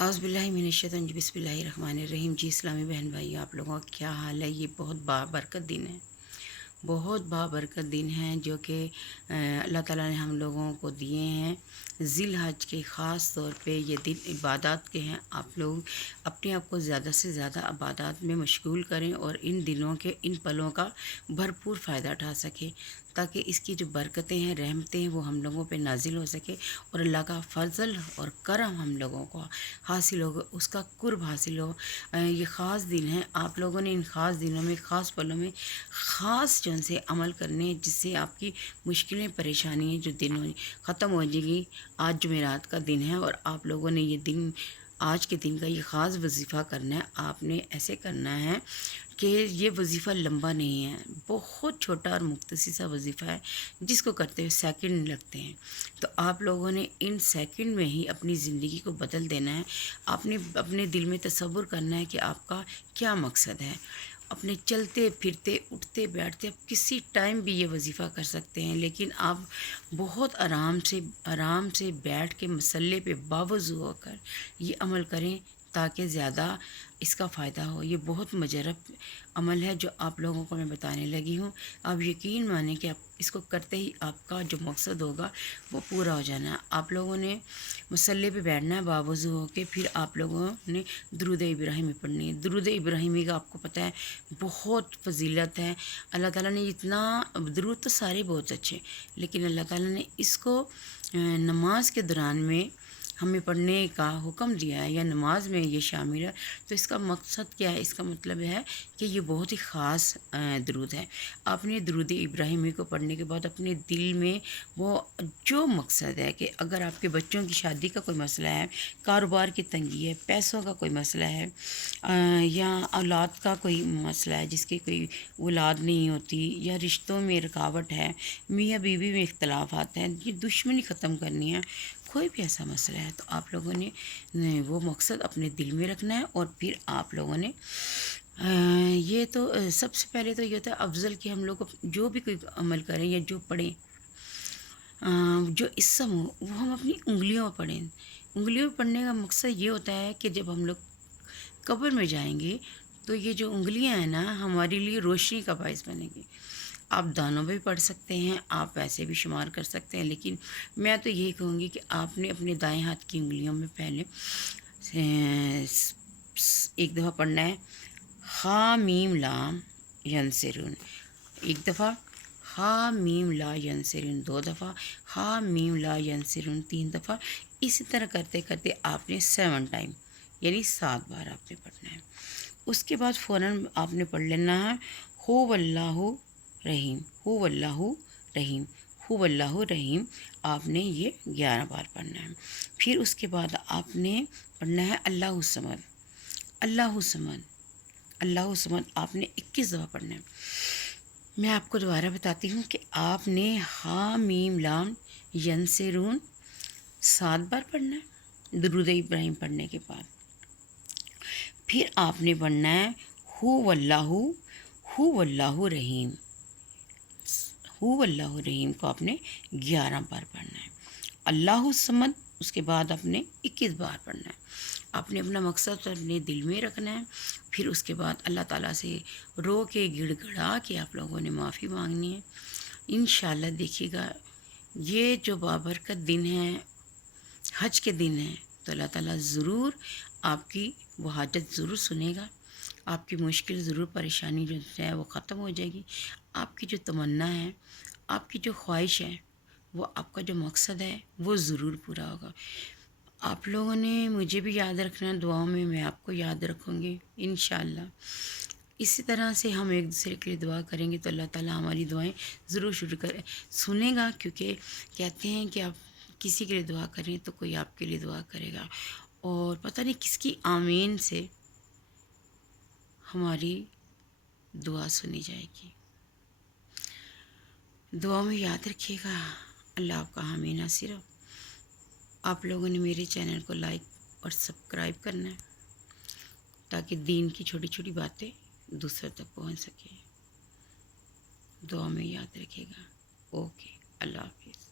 औज़ुबिल्लाहिमिनश्शैतानिर बिस्मिल्लाहिर्रहमानिर्रहीम। जी इस्लामी बहन भाई, आप लोगों का क्या हाल है? ये बहुत बाबरकत दिन है, बहुत बाबरकत दिन है जो कि अल्लाह ताला ने हम लोगों को दिए हैं। ज़िल हज के ख़ास तौर पे ये दिन इबादत के हैं। आप लोग अपने आप को ज़्यादा से ज़्यादा इबादत में मशगूल करें और इन दिनों के इन पलों का भरपूर फ़ायदा उठा सकें, ताकि इसकी जो बरकतें हैं, रहमतें हैं, वो हम लोगों पे नाजिल हो सके और अल्लाह का फ़ज़ल और करम हम लोगों को हासिल हो, उसका कुर्ब हासिल हो। ये ख़ास दिन है। आप लोगों ने इन ख़ास दिनों में, ख़ास पलों में ख़ास जो से अमल करने हैं, जिससे आपकी मुश्किलें परेशानियाँ जो दिन हो ख़त्म हो जाएगी। आज जुमेरात का दिन है और आप लोगों ने ये दिन, आज के दिन का ये ख़ास वजीफ़ा करना है। आपने ऐसे करना है कि ये वजीफ़ा लंबा नहीं है, बहुत छोटा और मुख्तसर सा वजीफ़ा है, जिसको करते हुए सेकंड लगते हैं। तो आप लोगों ने इन सेकंड में ही अपनी ज़िंदगी को बदल देना है। आपने अपने दिल में तसव्वुर करना है कि आपका क्या मकसद है। अपने चलते फिरते, उठते बैठते, आप किसी टाइम भी ये वजीफ़ा कर सकते हैं, लेकिन आप बहुत आराम से बैठ के मसल्ले पे बावज़ू होकर ये अमल करें, ताकि ज़्यादा इसका फ़ायदा हो। ये बहुत मुजरब अमल है जो आप लोगों को मैं बताने लगी हूँ। आप यकीन मानें कि आप इसको करते ही आपका जो मकसद होगा वो पूरा हो जाना है। आप लोगों ने मसल्ले पे बैठना है बावज़ू होकर, फिर आप लोगों ने दुरूद इब्राहिमी पढ़नी है। दुरूद इब्राहिमी का आपको पता है बहुत फजीलत है। अल्लाह ताला ने इतना, दुरूद तो सारे बहुत अच्छे, लेकिन अल्लाह ताला ने इसको नमाज के दौरान में हमें पढ़ने का हुक्म दिया है, या नमाज में ये शामिल है। तो इसका मकसद क्या है? इसका मतलब है कि ये बहुत ही ख़ास दुरूद है। आपने दुरूद इब्राहिमी को पढ़ने के बाद अपने दिल में वो जो मकसद है कि अगर आपके बच्चों की शादी का कोई मसला है, कारोबार की तंगी है, पैसों का कोई मसला है, या औलाद का कोई मसला है, जिसकी कोई औलाद नहीं होती, या रिश्तों में रुकावट है, मियाँ बीवी में इख्तलाफ आता है, ये दुश्मनी ख़त्म करनी है, कोई भी ऐसा मसला है, तो आप लोगों ने वो मकसद अपने दिल में रखना है। और फिर आप लोगों ने ये तो सबसे पहले तो ये होता है अफजल कि हम लोग जो भी कोई अमल करें या जो पढ़ें, जो इसम हो वो हम अपनी उंगलियों में पढ़ें। उंगलियों में पढ़ने का मकसद ये होता है कि जब हम लोग कब्र में जाएंगे तो ये जो उंगलियां हैं ना, हमारे लिए रोशनी का बायस बनेगी। आप दानों में भी पढ़ सकते हैं, आप वैसे भी शुमार कर सकते हैं, लेकिन मैं तो यही कहूँगी कि आपने अपने दाएं हाथ की उंगलियों में पहले एक दफ़ा पढ़ना है हा मीम लाम यंसिरून, एक दफ़ा हा मीम ला यंसिरून, दो दफ़ा हा मीम ला यंसिरून, तीन दफ़ा। इसी तरह करते करते आपने 7 टाइम यानी 7 बार आपने पढ़ना है। उसके बाद फ़ौरन आपने पढ़ लेना है हो वल्लाहु रहीम, हो वल्लाहु रहीम, हो वल्लाहु रहीम। आपने ये 11 बार पढ़ना है। फिर उसके बाद आपने पढ़ना है अल्लाहु समद, अल्लाहु समद, अल्लाहु समद। आपने 21 दफ़ा पढ़ना है। मैं आपको दोबारा बताती हूँ कि आपने हा मीम लाम यंसिरून 7 बार पढ़ना है दुरूद इब्राहिम पढ़ने के बाद। फिर आपने पढ़ना है हु वल्लाहु रहीम, हु वल्लाहु रहीम को आपने 11 बार पढ़ना है। अल्लाहु समद उसके बाद आपने 21 बार पढ़ना है। आपने अपना मकसद अपने दिल में रखना है। फिर उसके बाद अल्लाह ताला से रो के गिड़गड़ा के आप लोगों ने माफ़ी मांगनी है। इंशाअल्लाह देखिएगा ये जो बाबरकत दिन है, हज के दिन है, तो अल्लाह ताला ज़रूर आपकी वो हाजत ज़रूर सुनेगा। आपकी मुश्किल ज़रूर, परेशानी जो है वो ख़त्म हो जाएगी। आपकी जो तमन्ना है, आपकी जो ख्वाहिश है, वो आपका जो मकसद है वो ज़रूर पूरा होगा। आप लोगों ने मुझे भी याद रखना है दुआओं में, मैं आपको याद रखूँगी इंशाअल्लाह। इसी तरह से हम एक दूसरे के लिए दुआ करेंगे तो अल्लाह ताला हमारी दुआएं ज़रूर शुरू सुनेगा, क्योंकि कहते हैं कि आप किसी के लिए दुआ करें तो कोई आपके लिए दुआ करेगा, और पता नहीं किसकी आमीन से हमारी दुआ सुनी जाएगी। दुआ में याद रखिएगा। अल्लाह आपका हामी नासिर हो। आप लोगों ने मेरे चैनल को लाइक और सब्सक्राइब करना है, ताकि दीन की छोटी छोटी बातें दूसरों तक पहुंच सके। दुआ में याद रखिएगा। ओके, अल्लाह हाफिज़।